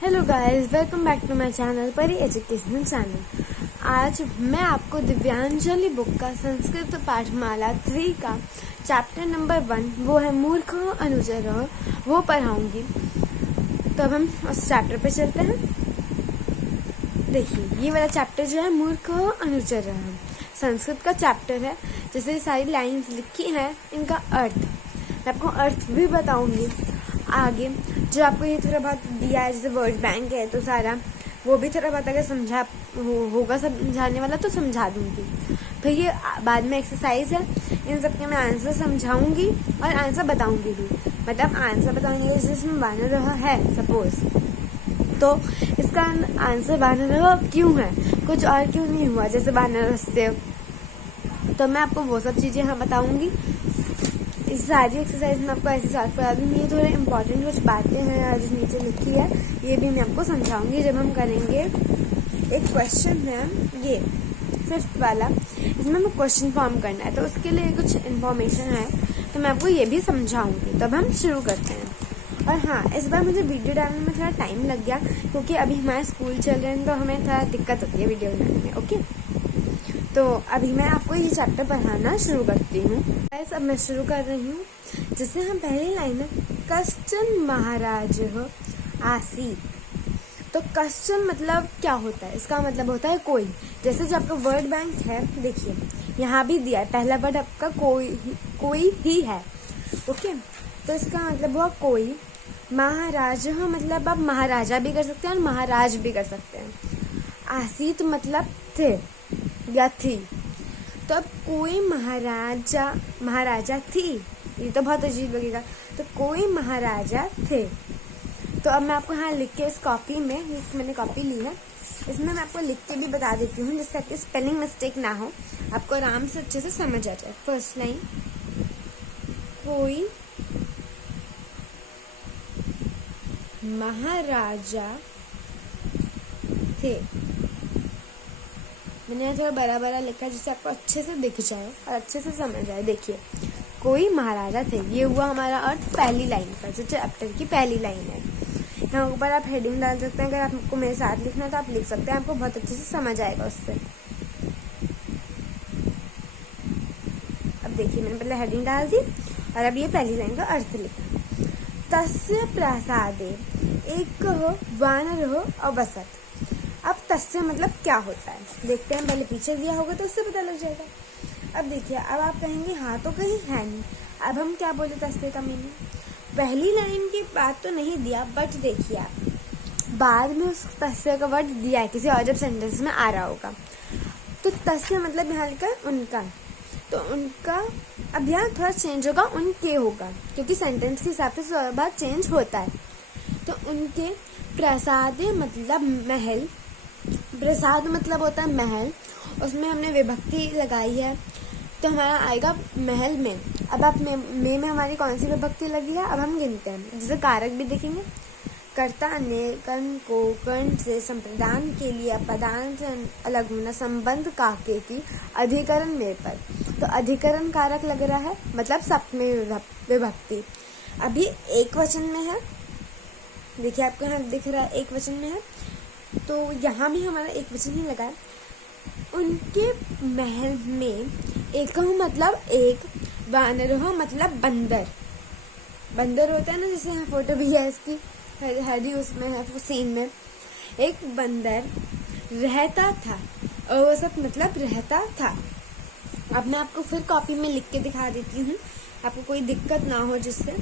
Hello guys, welcome back to my channel Pari educational channel. आज मैं आपको दिव्यांजलि बुक का संस्कृत पाठमाला 3 का चैप्टर नंबर 1 वो है मूर्ख अनुचर वो पढ़ाऊंगी। तो अब हम उस चैप्टर पे चलते हैं। देखिए, ये वाला चैप्टर जो है मूर्ख अनुचर संस्कृत का चैप्टर है। जैसे सारी लाइन्स लिखी हैं, इनका अर्थ मैं आपको अर्थ भी बताऊंगी आगे। जो आपको ये थोड़ा बहुत दिया है, जैसे वर्ड बैंक है तो सारा वो भी थोड़ा बहुत अगर समझा होगा समझाने वाला तो समझा दूंगी। फिर ये बाद में एक्सरसाइज है, इन सब के मैं आंसर समझाऊंगी और आंसर बताऊंगी भी। मतलब आंसर बताऊंगी जिसमें वानर है सपोज, तो इसका आंसर वानर क्यों है, कुछ और क्यों नहीं हुआ जैसे वानर से, तो मैं आपको वो सब चीजें यहाँ बताऊंगी। इस सारी एक्सरसाइज में आपको ऐसे साथ करा दूंगी। ये थोड़े इंपॉर्टेंट कुछ बातें हैं जो नीचे लिखी है, ये भी मैं आपको समझाऊंगी जब हम करेंगे। एक क्वेश्चन है ये 5th वाला, इसमें हमें क्वेश्चन फॉर्म करना है, तो उसके लिए कुछ इन्फॉर्मेशन है तो मैं आपको ये भी समझाऊंगी। तब हम शुरू करते हैं। और हाँ, इस बार मुझे वीडियो डालने में थोड़ा टाइम लग गया क्योंकि अभी हमारे स्कूल चल रहे हैं, तो हमें थोड़ा दिक्कत होती है वीडियो बनाने में। ओके, तो अभी मैं आपको ये चैप्टर पढ़ाना शुरू करती हूँ। अब मैं शुरू कर रही हूँ। जैसे हम पहली लाइन है, कश्चन महाराज आसीत। तो कश्चन मतलब क्या होता है? इसका मतलब होता है कोई। जैसे जो आपका वर्ड बैंक है, देखिए यहाँ भी दिया है, पहला वर्ड आपका कोई ही है। ओके, तो इसका मतलब हुआ कोई। महाराज मतलब आप महाराजा भी कर सकते हैं और महाराज भी कर सकते हैं। आसीत मतलब थे या थी। तो अब कोई महाराजा थी, ये तो बहुत अजीब लगेगा। तो कोई महाराजा थे। तो अब मैं आपको यहाँ लिख के इस कॉपी में, मैंने कॉपी ली है, इसमें मैं आपको लिख के भी बता देती हूँ जिससे आपकी स्पेलिंग मिस्टेक ना हो, आपको आराम से अच्छे से समझ आ जाए। फर्स्ट लाइन, कोई महाराजा थे। मैंने यहाँ थोड़ा बड़ा बड़ा लिखा जिससे आपको अच्छे से दिख जाए और अच्छे से समझ आए। देखिए, कोई महाराजा थे, ये हुआ हमारा अर्थ पहली लाइन का, जो चैप्टर की पहली लाइन है। यहाँ ऊपर आप हेडिंग डाल सकते हैं, अगर आपको मेरे साथ लिखना है तो आप लिख सकते हैं, आपको बहुत अच्छे से समझ आएगा उससे। अब देखिए, मैंने पहले हेडिंग डाल दी और अब ये पहली लाइन का अर्थ लिखा। तस्य प्रासादे एक वानर अवसत। अब तस्य मतलब क्या होता है देखते हैं, पहले पीछे दिया होगा तो उससे पता लग जाएगा। अब देखिए, अब आप कहेंगे हाँ तो कहीं है नहीं, अब हम क्या बोले तस्य का मीनिंग। पहली लाइन की बात तो नहीं दिया, बट देखिए आप बाद में उस तस्य का वर्ड दिया है किसी और जब सेंटेंस में आ रहा होगा। तो तस्य मतलब यहाँ लिखा उनका, तो उनका अब यहाँ थोड़ा चेंज होगा, उनके होगा, क्योंकि सेंटेंस के हिसाब से थोड़ा बहुत चेंज होता है। तो उनके प्रसाद मतलब महल, प्रसाद मतलब होता है महल, उसमें हमने विभक्ति लगाई है तो हमारा आएगा महल में। अब आप में हमारी कौन सी विभक्ति लगी है, अब हम गिनते हैं। जैसे कारक भी देखेंगे, कर्ता ने कर्ण को कर्ण से संप्रदान के लिए अपदान से अलग होना, संबंध काके की अधिकरण में पर। तो अधिकरण कारक लग रहा है, मतलब सप्तमी विभक्ति। अभी एक वचन में है, देखिए आपको यहाँ दिख रहा है एक वचन में है, तो यहाँ भी हमारा एक वचन ही लगा है। उनके महल में एक मतलब एक, वानर मतलब बंदर। बंदर होता है ना, जैसे यहाँ फोटो भी है इसकी, हरी उसमें है सीन में, एक बंदर रहता था। अवसत मतलब रहता था। अब मैं आपको फिर कॉपी में लिख के दिखा देती हूँ, आपको कोई दिक्कत ना हो जिससे।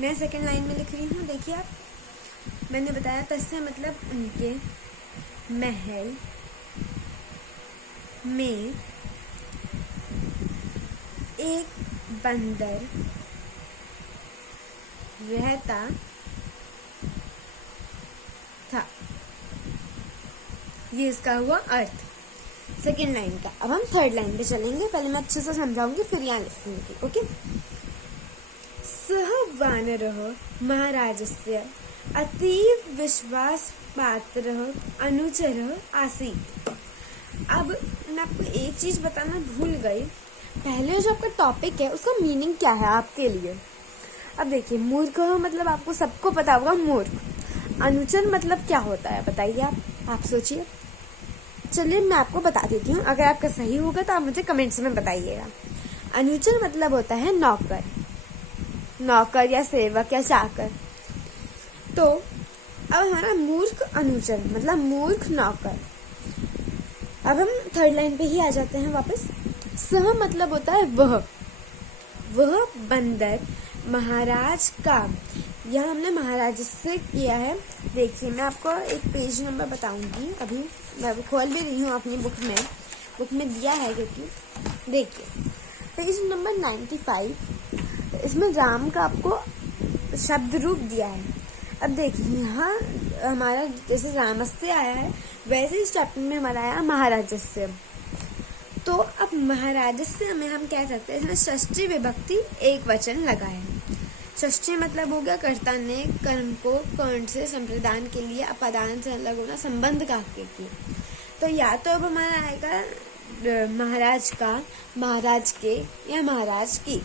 मैं सेकंड लाइन में लिख रही हूँ, देखिए आप, मैंने बताया तस्य मतलब उनके महल में एक बंदर रहता था। ये इसका हुआ अर्थ सेकेंड लाइन का। अब हम थर्ड लाइन पे चलेंगे, पहले मैं अच्छे से समझाऊंगी फिर यहाँ लिखूंगी। ओके, सह वानरः महाराजस्य अतीव विश्वास पात्र अनुचर आसीत। अब मैं आपको एक चीज बताना भूल गई, पहले जो आपका टॉपिक है उसका मीनिंग क्या है आपके लिए। अब देखिए, मूर्ख मतलब आपको सबको पता होगा मूर्ख। अनुचर मतलब क्या होता है बताइए आप सोचिए। चलिए मैं आपको बता देती हूँ, अगर आपका सही होगा तो आप मुझे कमेंट्स में बताइएगा। अनुचर मतलब होता है नौकर, नौकर या सेवक या चाकर। तो अब हमारा मूर्ख अनुचर मतलब मूर्ख नौकर। अब हम थर्ड लाइन पे ही आ जाते हैं वापस। सह मतलब होता है वह बंदर महाराज का। यह हमने महाराज से किया है। देखिए मैं आपको एक पेज नंबर बताऊंगी, अभी मैं खोल भी रही हूँ अपनी बुक में दिया है, क्योंकि देखिए पेज नंबर 95, इसमें राम का आपको शब्द रूप दिया है। अब देखिए यहाँ हमारा जैसे रामस्य आया है वैसे इस चैप्टर में हमारा आया महाराजस्य। तो अब महाराजस्य में हम क्या करते हैं, इसमें षष्ठी विभक्ति एक वचन लगा है। षष्ठी मतलब हो गया कर्ता ने कर्म को कर्ण से संप्रदान के लिए अपादान से अलग होना, संबंध का के तो या तो अब हमारा आएगा महाराज का, महाराज के या महाराज की।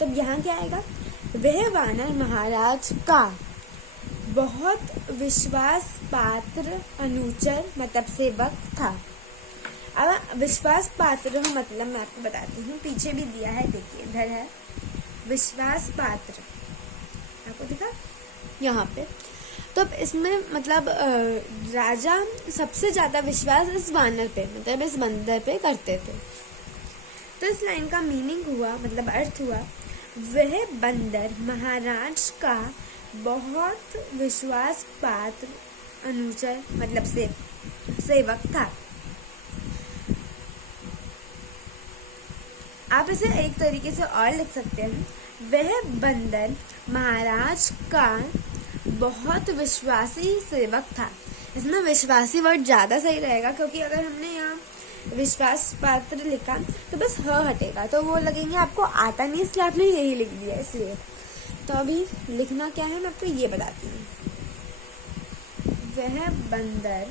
तब यहाँ क्या आएगा, वह वानर महाराज का बहुत विश्वास पात्र अनुचर मतलब सेवक था। अब विश्वास पात्र मतलब मैं आपको बताती हूँ, पीछे भी दिया है, देखिए इधर है विश्वास पात्र, आपको दिखा यहाँ पे। तो इसमें मतलब राजा सबसे ज्यादा विश्वास इस वानर पे मतलब इस बंदर पे करते थे। तो इस लाइन का मीनिंग हुआ मतलब अर्थ हुआ, वह बंदर महाराज का बहुत विश्वास पात्र अनुचर मतलब सेवक था। आप इसे एक तरीके से और लिख सकते हैं, वह बंदर महाराज का बहुत विश्वासी सेवक था। इसमें विश्वासी वर्ड ज्यादा सही रहेगा, क्योंकि अगर हमने यहाँ विश्वास पात्र लिखा तो बस ह हटेगा, तो वो लगेंगे आपको आता नहीं, इसलिए आपने यही लिख दिया इसलिए। तो अभी लिखना क्या है मैं आपको ये बताती हूँ, वह बंदर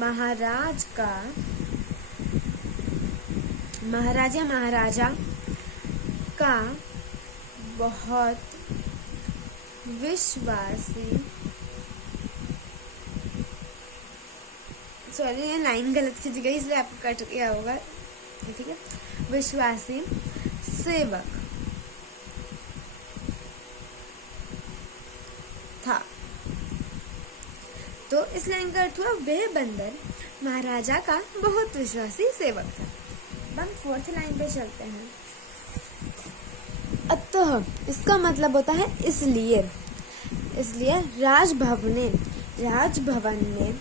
महाराज का, महाराज या महाराजा का बहुत विश्वासी, सॉरी ये लाइन गलत खिंच गई इसलिए आपको कट गया होगा, ठीक है, विश्वासी सेवक था। तो इस लाइन का अर्थ हुआ वह बंदर महाराजा का बहुत विश्वासी सेवक था। हम फोर्थ लाइन पे चलते हैं। अतः इसका मतलब होता है इसलिए राजभवन में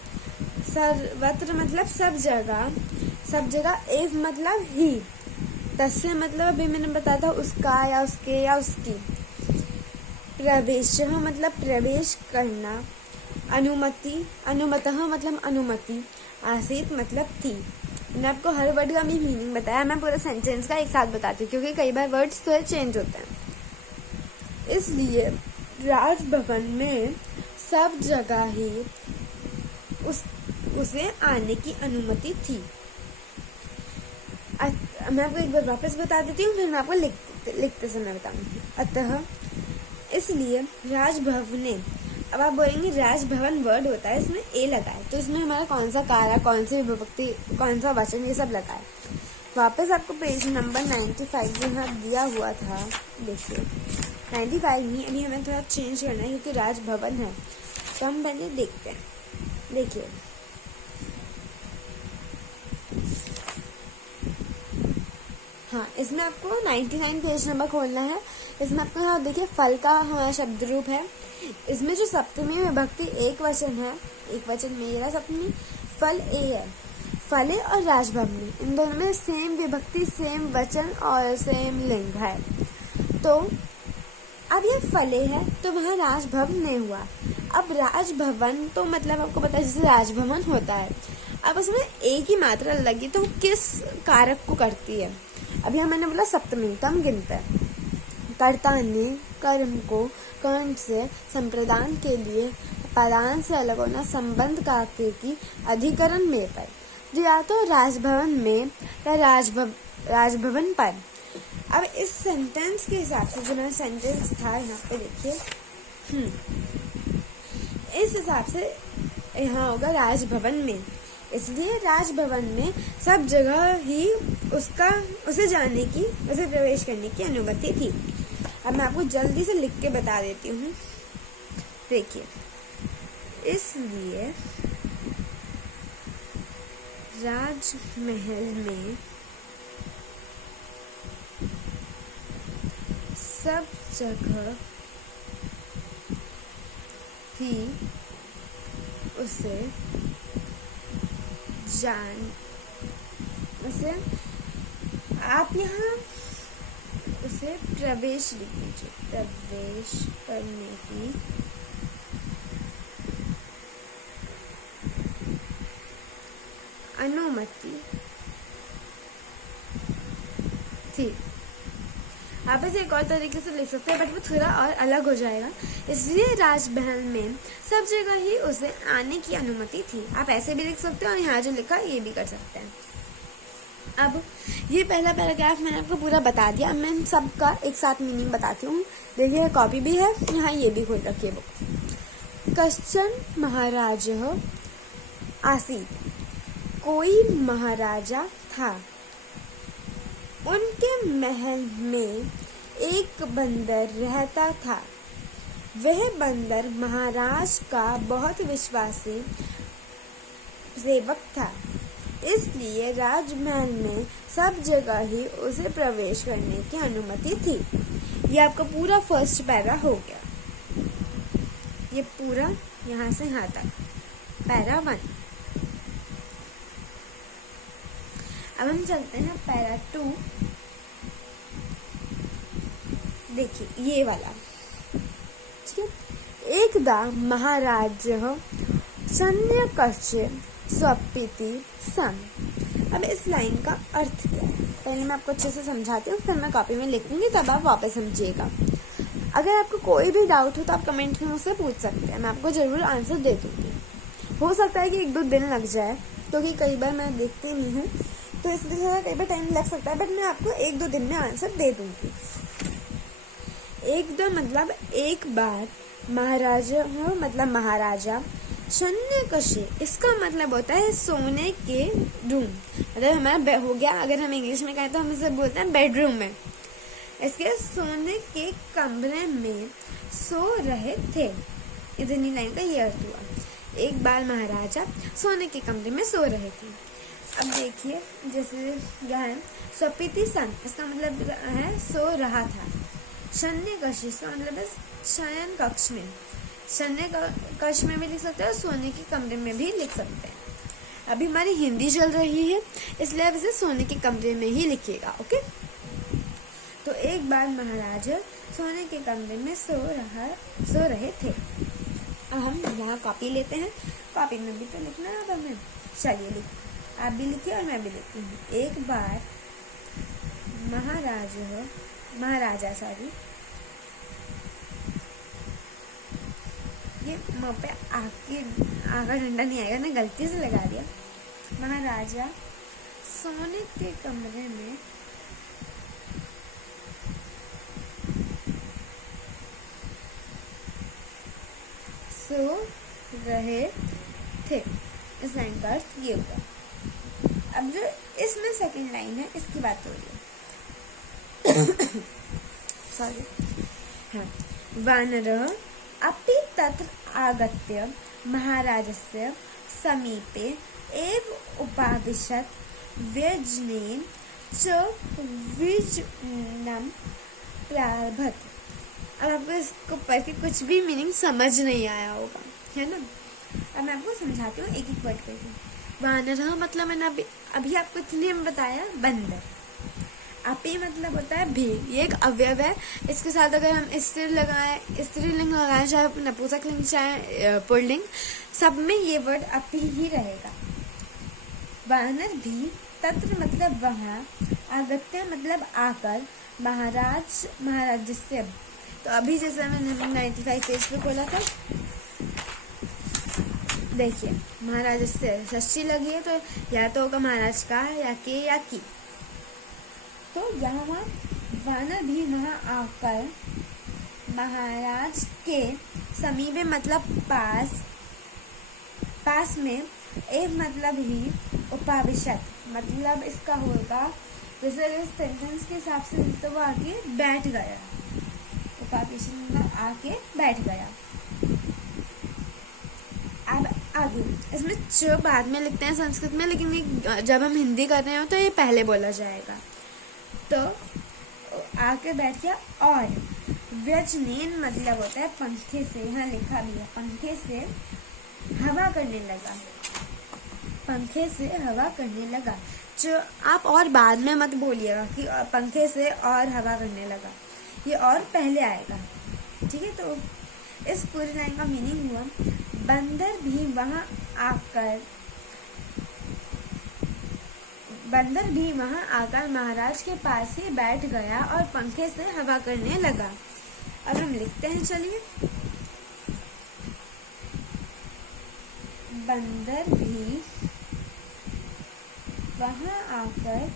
सर्वत्र मतलब सब जगह एव मतलब ही, तस्य मतलब अभी मैंने बताया था उसका या उसके या उसकी, प्रवेश मतलब प्रवेश करना, अनुमतः मतलब अनुमति, आसीत मतलब थी। मैंने आपको हर वर्ड का भी मीनिंग बताया, मैं पूरा सेंटेंस का एक साथ बताती हूँ क्योंकि कई बार वर्ड्स तो चेंज होते हैं। इसलिए राजभवन में सब जगह ही उसे आने की अनुमति थी। मैं आपको एक बार वापस बता देती हूँ, फिर मैं आपको लिखते समय बताऊंगी। अतः इसलिए राजभवन, अब आप बोलेंगे राजभवन वर्ड होता है, इसमें ए लगा है, तो इसमें हमारा कौन सा कार्य, कौन सी विभक्ति, कौन सा वचन, ये सब लगा है। वापस आपको पेज नंबर 95 जो यहाँ दिया हुआ था, देखिए 95 नहीं, अभी हमें थोड़ा चेंज करना है क्योंकि राजभवन है, तो हम पहले देखते हैं। देखिए हाँ, इसमें आपको 99 पेज नंबर खोलना है। इसमें आपको यहाँ देखिए फल का हमारा शब्द रूप है। इसमें जो सप्तमी विभक्ति एक वचन है, एक वचन मेरा सप्तमी, फल ए है। फले और राजभवनी इन दोनों में सेम विभक्ति, सेम वचन और सेम लिंग है। तो अब ये फले है तो वहाँ राजभवन नहीं हुआ। अब राजभवन तो मतलब आपको पता है जैसे राजभवन होता है, अब उसमें एक ही मात्रा लगी तो किस कारक को करती है। अभी हम मैंने बोला सप्तमी, तो हम गिनते हैं। कर्ता ने कर्म को कर्ण से संप्रदान के लिए पदान से अलग होना, संबंध का की अधिकरण में पर, जो या तो राजभवन में या राजभवन पर। अब इस सेंटेंस के हिसाब से जो मेरा सेंटेंस था यहाँ पे देखिए, इस हिसाब से यहाँ होगा राजभवन में, इसलिए राजभवन में सब जगह ही उसे जाने की, उसे प्रवेश करने की अनुमति थी। अब मैं आपको जल्दी से लिख के बता देती हूँ। देखिए, इसलिए राजमहल में सब जगह ही उसे आप यहाँ उसे प्रवेश लिख दीजिए, प्रवेश करने की अनुमति थी। आप इसे एक और तरीके से लिख सकते हैं, बट वो थोड़ा और अलग हो जाएगा। इसलिए राजमहल में सब जगह ही उसे आने की अनुमति थी। आप ऐसे भी लिख सकते हैं और यहाँ जो लिखा ये भी कर सकते हैं। अब ये पहला पैराग्राफ मैंने आपको पूरा बता दिया। मैं इन सबका एक साथ मीनिंग बताती हूँ। देखिए, कॉपी भी है यहाँ, ये भी खोल रखिए बुक। कश्चन महाराज आसीत, कोई महाराजा था। उनके महल में एक बंदर रहता था। वह बंदर महाराज का बहुत विश्वासी सेवक था, इसलिए राजमहल में सब जगह ही उसे प्रवेश करने की अनुमति थी। ये आपका पूरा फर्स्ट पैरा हो गया। ये पूरा यहाँ से यहाँ तक पैरा 1। अब हम चलते हैं पैरा 2। देखिए ये वाला, ठीक है। एकदा महाराज शल्यकस्य स्वपिति सन। अब इस लाइन का अर्थ क्या है, पहले मैं आपको अच्छे से समझाती हूँ, फिर मैं कॉपी में लिखूंगी, तब आप वापस समझिएगा। अगर आपको कोई भी डाउट हो तो आप कमेंट में मुझसे पूछ सकते हैं, मैं आपको जरूर आंसर दे दूंगी। हो सकता है कि 1-2 दिन लग जाए, क्योंकि कई बार मैं देखती नहीं हूँ, तो इसलिए थोड़ा कई बार टाइम लग सकता है, बट मैं आपको 1-2 दिन में आंसर दे दूंगी। 1-2 मतलब एक बार। महाराजा मतलब महाराजा। शल्यकस्य इसका मतलब होता है सोने के रूम, मतलब हमारा हो गया, अगर हम इंग्लिश में कहें तो हम इसे बोलते हैं बेडरूम में। इसके सोने के कमरे में सो रहे थे। इतनी लाइन का ये अर्थ हुआ। एक बार महाराजा सोने के कमरे में सो रहे थे। अब देखिए, जैसे यहाँ है स्वपिति सन, इसका मतलब है सो रहा था। शल्यकस्य इसका मतलब है शयन कक्ष में। शयन कक्ष में भी लिख सकते हैं और सोने के कमरे में भी लिख सकते हैं। अभी हमारी हिंदी चल रही है, इसलिए आप इसे सोने के कमरे में ही लिखिएगा, ओके। तो एक बार महाराजा सोने के कमरे में सो रहे थे। अब हम यहाँ कॉपी लेते हैं, कॉपी में भी तो लिखना है अब हमें। चलिए आप भी लिखिए और मैं भी लिखती हूँ। एक बार महाराजा ये मुँह पे आगा डंडा नहीं आएगा, मैं गलती से लगा दिया। महाराजा सोने के कमरे में सो रहे थे। इस लाइन का अर्थ ये हुआ। अब जो इसमें सेकंड लाइन है, इसकी बात हो रही है। सॉरी। हाँ, वानरः अपि तत्र आगत्य महाराजस्य समीपे एव उपाविशत् व्यजनेन च विजनं प्रारभत। अब आपको इसको पढ़ के कुछ भी मीनिंग समझ नहीं आया होगा, है ना। अब मैं आपको समझाती हूँ एक एक वर्ड करके। वानरः मतलब मैंने अभी आपको इसलिए बताया बंदर। अपी मतलब होता है भी, ये एक अवयव है। इसके साथ अगर हम स्त्रीलिंग लगाएं, चाहे नपुंसकलिंग चाहे पुल्लिंग, सब में ये वर्ड अपी ही रहेगा। वानर भी, तत्र मतलब वहाँ, आगत्य मतलब आकर, महाराज जिससे। तो अभी जैसे मैंने 95 पेज पे खोला था, देखिए महाराज से षष्ठी लगी है, तो या तो होगा महाराज का या के या की। तो यहाँ वानर भी वहाँ आकर महाराज के समीपे मतलब पास, पास में, एक मतलब ही, उपाविशत मतलब इसका होगा जैसे इस सेंटेंस के हिसाब से तो वो आके बैठ गया, उपाविशत मतलब आके बैठ गया। अब आगे इसमें च बाद में लिखते हैं संस्कृत में, लेकिन जब हम हिंदी कर रहे हो तो ये पहले बोला जाएगा। तो आके बैठ गया। और व्यजनेन मतलब होता है पंखे से, यहाँ लिखा भी है, पंखे से हवा करने लगा, पंखे से हवा करने लगा। जो आप और बाद में मत बोलिएगा कि पंखे से और हवा करने लगा, ये और पहले आएगा, ठीक है। तो इस पूरी लाइन का मीनिंग हुआ बंदर भी वहां आकर महाराज के पास ही बैठ गया और पंखे से हवा करने लगा। अब हम लिखते हैं, चलिए। बंदर भी वहां आकर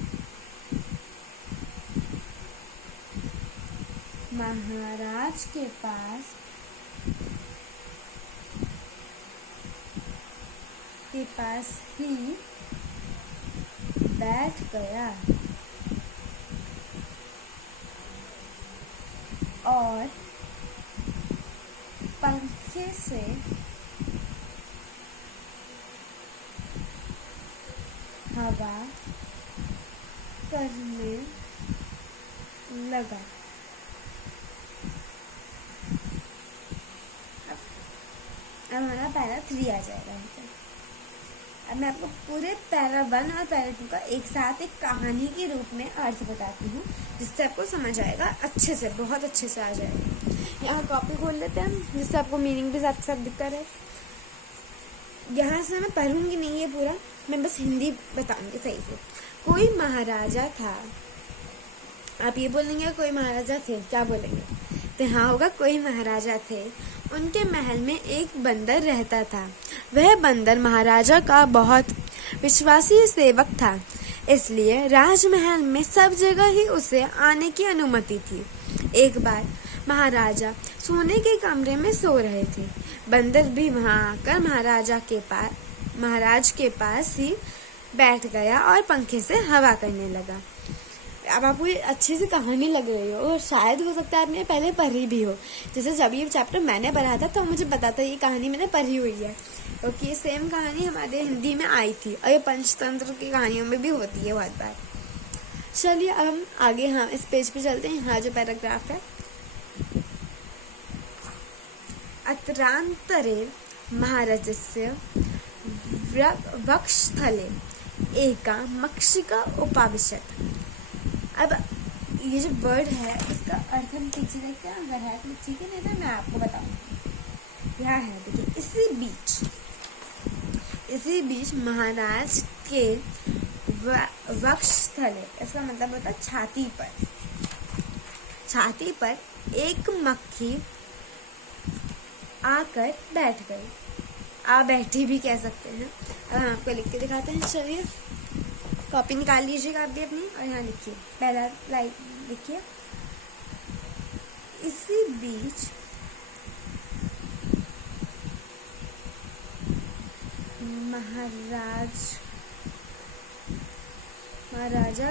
महाराज के पास ही बैठ गया और पंखे से हवा करने लगा। अब हमारा पैरा 3 आ जाएगा। अब मैं आपको पूरे पैरा 1 और पैरा 2 का एक साथ एक कहानी के रूप में अर्थ बताती हूँ, जिससे आपको समझ आएगा अच्छे से, बहुत अच्छे से आ जाएगा। यहाँ कॉपी खोल लेते हैं हम, जिससे आपको मीनिंग भी साथ साथ दिखता रहे। यहाँ से मैं पढ़ूंगी नहीं है पूरा, मैं बस हिंदी बताऊंगी सही से। कोई महाराजा था, आप ये बोलेंगे कोई महाराजा थे, क्या बोलेंगे? तो हाँ होगा, कोई महाराजा थे। उनके महल में एक बंदर रहता था। वह बंदर महाराजा का बहुत विश्वासी सेवक था, इसलिए राजमहल में सब जगह ही उसे आने की अनुमति थी। एक बार महाराजा सोने के कमरे में सो रहे थे। बंदर भी वहां आकर महाराज के पास ही बैठ गया और पंखे से हवा करने लगा। अब आपको ये अच्छी सी कहानी लग रही हो, और शायद हो सकता है आपने पहले पढ़ी भी हो। जैसे जब ये चैप्टर मैंने पढ़ा था तो मुझे पता था ये कहानी मैंने पढ़ी हुई है, क्योंकि ये सेम कहानी हमारे हिंदी में आई थी, और ये पंचतंत्र की कहानियों में भी होती है बहुत बार। चलिए अब हम आगे, हाँ इस पेज पे चलते हैं। यहाँ जो पैराग्राफ है, अत्रांतरे महाराजस्य वक्षस्थले एका मक्षिका उपाविशत। अब ये जो वर्ड है इसका अर्थ हम पीछे देखते हैं, अगर है तो ठीक है, नहीं तो मैं आपको बताऊंगी। यहाँ है, देखिए, इसी बीच महाराज के वक्षस्थले, इसका मतलब होता है छाती पर एक मक्खी आकर बैठ गई। बैठी भी कह सकते हैं। अब हम आपको लिख के दिखाते हैं, चलिए। कॉपी निकाल लीजिएगा आप भी अपनी, और यहाँ लिखिए, पहला लाइन लिखिए। इसी बीच महाराजा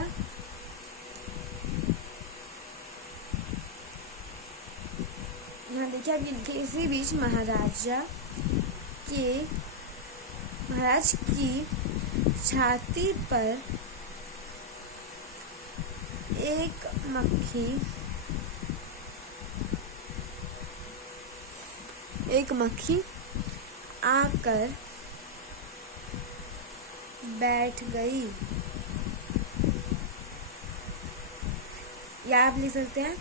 यहाँ देखिए, आप लिखिए, इसी बीच महाराज की छाती पर एक मक्खी आकर बैठ गई। या आप लिख सकते हैं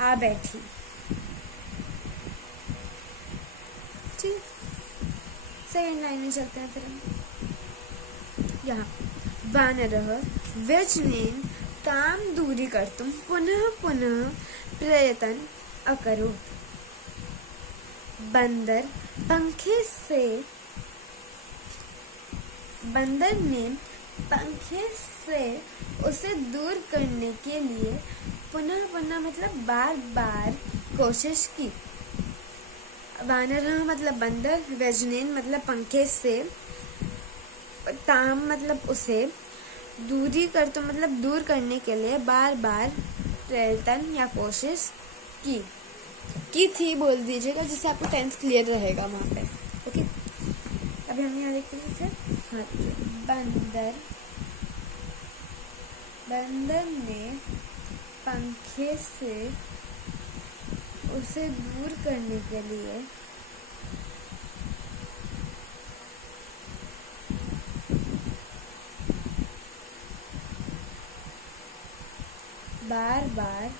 आ बैठी। ठीक, सेकेंड लाइन में चलते हैं फिर हम। यहाँ वानरः व्यजनेन ताम दूरीकर्तुं पुनः प्रयत्न अकरोत्। बंदर ने पंखे से उसे दूर करने के लिए पुनः मतलब बार बार कोशिश की। वानरः मतलब बंदर, व्यजनेन मतलब पंखे से, ताम मतलब उसे, दूरी कर तो मतलब दूर करने के लिए बार बार प्रयत्न या कोशिश की थी बोल दीजिएगा, जिससे आपको टेंस क्लियर रहेगा वहाँ पे। ओके, अभी हम यहाँ देखते थे। हाँ, बंदर ने पंखे से उसे दूर करने के लिए बार बार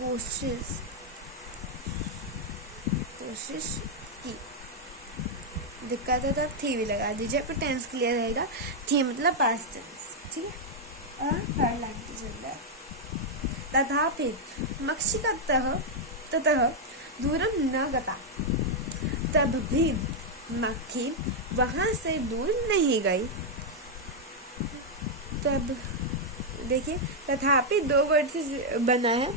कोशिश की। दिक्कत है तो थी भी लगा दीजिए, आपको टेंस क्लियर रहेगा। थी मतलब पास्ट टेंस, ठीक है। और थर्ड लाइन की चल रहा है। तथापि ततः दूरम न गता, तब भी मक्खी वहां से दूर नहीं गई। तब देखिए, तथापि 2 वर्ड से बना है,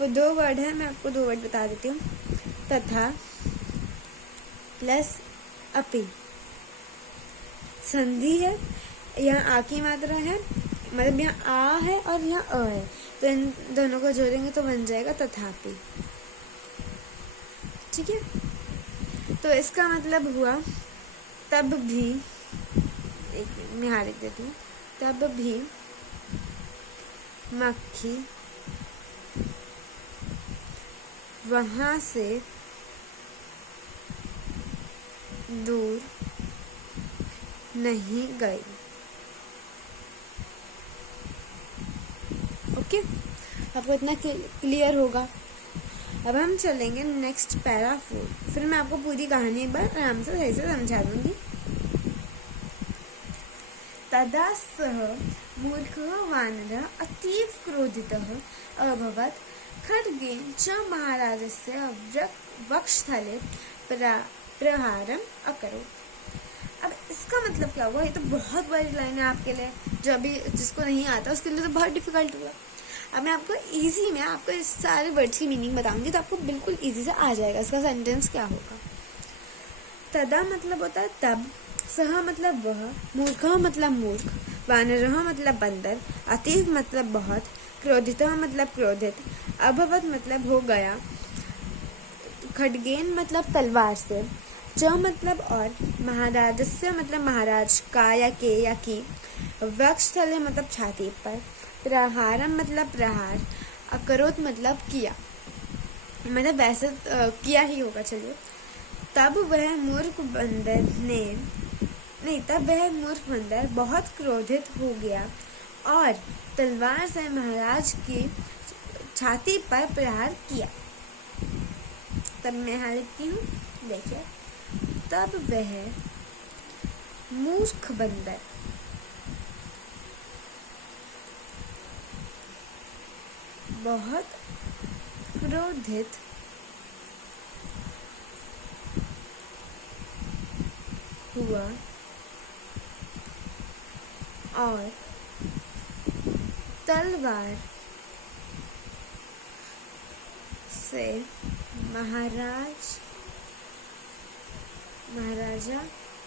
वो 2 वर्ड है, मैं आपको 2 वर्ड बता देती हूँ। तथा प्लस अपि, संधि है, यहाँ आ की मात्रा है, मतलब यहाँ आ है और यहाँ अ है, तो इन दोनों को जोड़ेंगे तो बन जाएगा तथापि, ठीक है। तो इसका मतलब हुआ तब भी, एक मैं यहाँ लिख देती हूँ, तब भी मक्खी वहां से दूर नहीं गई। ओके, आपको इतना क्लियर होगा। अब हम चलेंगे नेक्स्ट पैरा 4, फिर मैं आपको पूरी कहानी एक बार आराम से सही से समझा दूंगी। तदा सः मूर्खः वानरः अतीव क्रोधितः अभवत्, खड्गेन च महाराजस्य वक्षस्थले प्रहारम् अकरोत्। अब इसका मतलब क्या हुआ? ये तो बहुत बड़ी लाइन है आपके लिए, जो अभी जिसको नहीं आता उसके लिए तो बहुत डिफिकल्ट हुआ। अब मैं आपको इजी में आपको इस सारे वर्ड्स की मीनिंग बताऊंगी, तो आपको बिल्कुल इजी से आ जाएगा इसका सेंटेंस क्या होगा। तदा मतलब होता है तब, सह मतलब वह, मूर्खः मतलब मूर्ख, वानरः मतलब बंदर, अतीव मतलब बहुत, क्रोधितः मतलब क्रोधित, अभवत मतलब हो गया, खड्गेन मतलब तलवार से, च मतलब और, महाराजस्य मतलब महाराज का या के या की, वक्षस्थले मतलब छाती पर, प्रहारम मतलब प्रहार, अकरोत मतलब किया, मतलब वैसे किया ही होगा। चलिए, तब वह मूर्ख बंदर बहुत क्रोधित हो गया और तलवार से महाराज की छाती पर प्रहार किया। तब मैं यहाँ लिखती हूँ, देखिए, तब वह मूर्ख बंदर बहुत क्रोधित हुआ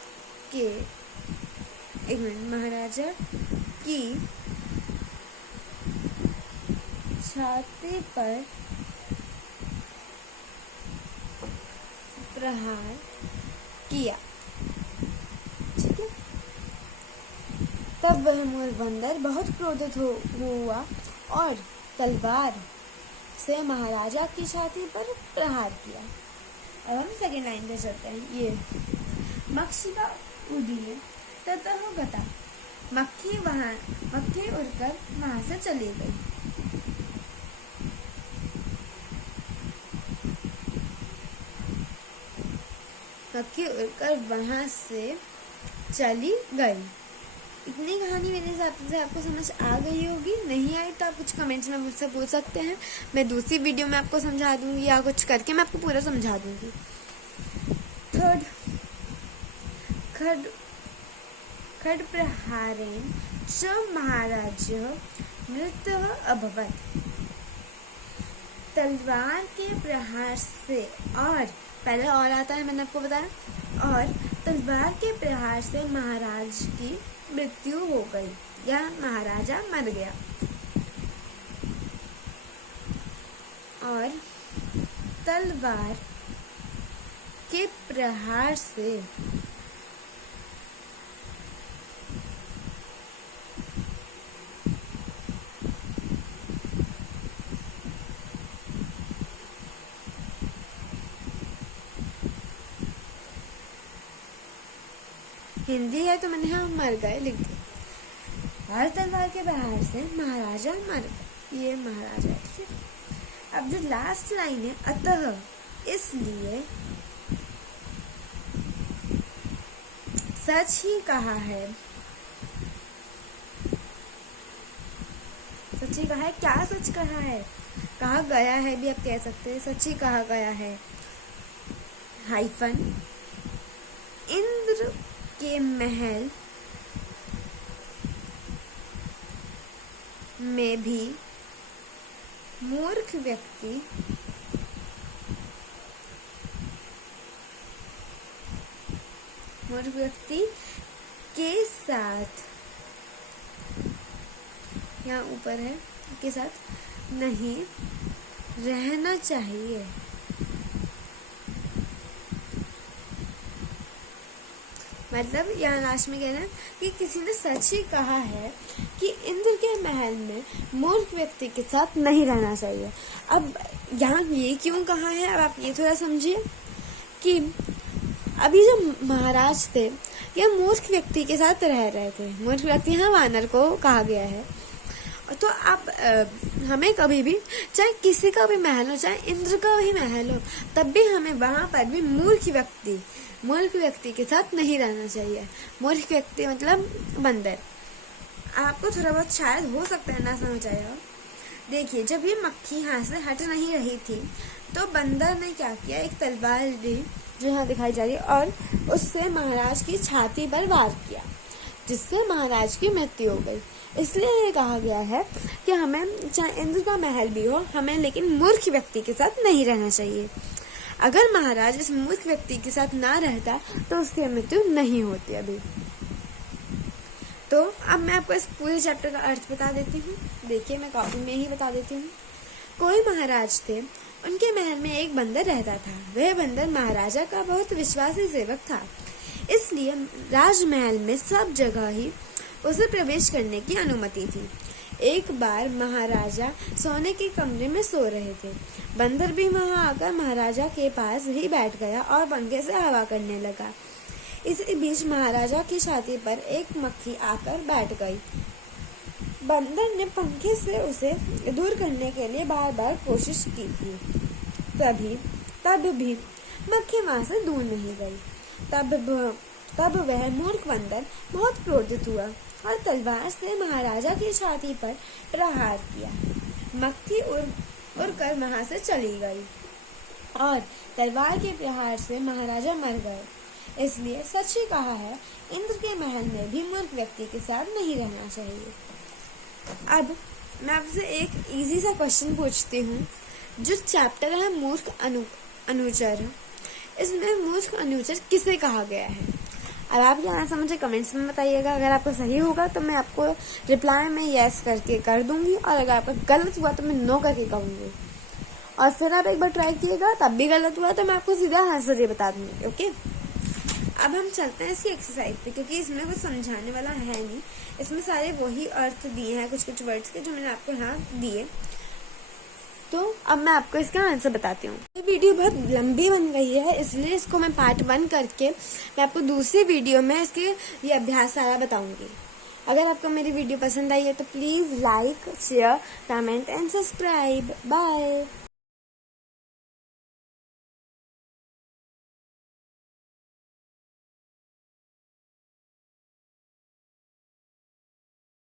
और तलवार से महाराजा की छाती पर प्रहार किया, ठीक है। तब वह मूर्ख बंदर बहुत क्रोधित हुआ और तलवार से महाराजा की छाती पर प्रहार किया। अब हम सेकेंड लाइन पे चलते हैं। ये मक्षिका उड़िए ततः गता, मक्खी उड़कर वहां से चली गई। मक्खी उड़कर वहां से चली गई। इतनी कहानी मेरे हिसाब से आपको समझ आ गई होगी। नहीं आई तो आप कुछ कमेंट्स में मुझसे पूछ सकते हैं, मैं दूसरी वीडियो में आपको समझा दूंगी, या कुछ करके मैं आपको पूरा समझा दूंगी। थर्ड, खड प्रहारेण च महाराज मृत्युः अभवत्। तलवार के प्रहार से, और पहले और आता है, मैंने आपको बताया, और तलवार के प्रहार से महाराज की मृत्यु हो गई या महाराजा मर गया। और तलवार के प्रहार से हिंदी है तो मैंने यहाँ मर गए लिख दिया। और तलवार के प्रहार से महाराजा मर गए, ये महाराजा है, ठीक है। अब जो लास्ट लाइन है, अतः इसलिए सच ही कहा है। सच ही कहा है, क्या सच कहा है? कहा गया है भी आप कह सकते हैं, सच ही कहा गया है। हाइफन इंद्र के महल में भी मूर्ख व्यक्ति के साथ, यहाँ ऊपर है, के साथ नहीं रहना चाहिए। मतलब यहाँ लास्ट में कहना है कि किसी ने सच ही कहा है कि इंद्र के महल में मूर्ख व्यक्ति के साथ नहीं रहना चाहिए। अब यहाँ ये क्यों कहा है, अब आप ये थोड़ा समझिए कि अभी जो महाराज थे ये मूर्ख व्यक्ति के साथ रह रहे थे। मूर्ख व्यक्ति यहाँ वानर को कहा गया है। तो आप हमें कभी भी, चाहे किसी का भी महल हो, चाहे इंद्र का भी महल हो, तब भी हमें वहां पर भी मूर्ख व्यक्ति के साथ नहीं रहना चाहिए। मूर्ख व्यक्ति मतलब बंदर। आपको थोड़ा बहुत शायद हो सकता है ना समझ आया। देखिए, जब ये मक्खी यहाँ से हट नहीं रही थी तो बंदर ने क्या किया, एक तलवार ली जो यहाँ दिखाई जा रही है और उससे महाराज की छाती पर वार किया, जिससे महाराज की मृत्यु हो गई। इसलिए ये कहा गया है कि हमें चाहे इंद्र का महल भी हो, हमें लेकिन मूर्ख व्यक्ति के साथ नहीं रहना चाहिए। अगर महाराज इस मूर्ख व्यक्ति के साथ ना रहता तो उसकी मृत्यु नहीं होती अभी। तो अब मैं आपको इस पूरे चैप्टर का अर्थ बता देती हूँ। देखिए, मैं कॉपी में ही बता देती हूँ। कोई महाराज थे, उनके महल में एक बंदर रहता था। वह बंदर महाराजा का बहुत विश्वासी सेवक था, इसलिए राजमहल में सब जगह ही उसे प्रवेश करने की अनुमति थी। एक बार महाराजा सोने के कमरे में सो रहे थे। बंदर भी वहां आकर महाराजा के पास ही बैठ गया और पंखे से हवा करने लगा। इसी बीच महाराजा की छाती पर एक मक्खी आकर बैठ गई। बंदर ने पंखे से उसे दूर करने के लिए बार बार कोशिश की थी, तब भी मक्खी वहां से दूर नहीं गई। तब वह मूर्ख बंदर बहुत क्रोधित हुआ और तलवार से महाराजा की छाती पर प्रहार किया। मक्खी उड़कर वहां से चली गई और तलवार के प्रहार से महाराजा मर गए। इसलिए सच ही कहा है, इंद्र के महल में भी मूर्ख व्यक्ति के साथ नहीं रहना चाहिए। अब मैं आपसे एक इजी सा क्वेश्चन पूछती हूँ। जो चैप्टर है मूर्ख अनुचर, इसमें मूर्ख अनुचर किसे कहा गया है? अब आप ये आंसर मुझे कमेंट्स में बताइएगा। अगर आपको सही होगा तो मैं आपको रिप्लाई में यस करके कर दूंगी, और अगर आपका गलत हुआ तो मैं नो करके कहूंगी। और फिर आप एक बार ट्राई कीजिएगा, तब भी गलत हुआ तो मैं आपको सीधा आंसर ही बता दूंगी। ओके, अब हम चलते हैं इसकी एक्सरसाइज पे, क्योंकि इसमें कुछ समझाने वाला है नहीं। इसमें सारे वही अर्थ दिए हैं कुछ कुछ वर्ड्स के जो मैंने आपको यहाँ दिए। तो अब मैं आपको इसका आंसर बताती हूँ। ये वीडियो बहुत लंबी बन गई है, इसलिए इसको मैं पार्ट 1 करके मैं आपको दूसरी वीडियो में इसके ये अभ्यास सारा बताऊंगी। अगर आपको मेरी वीडियो पसंद आई है तो please like, share, comment and subscribe. Bye.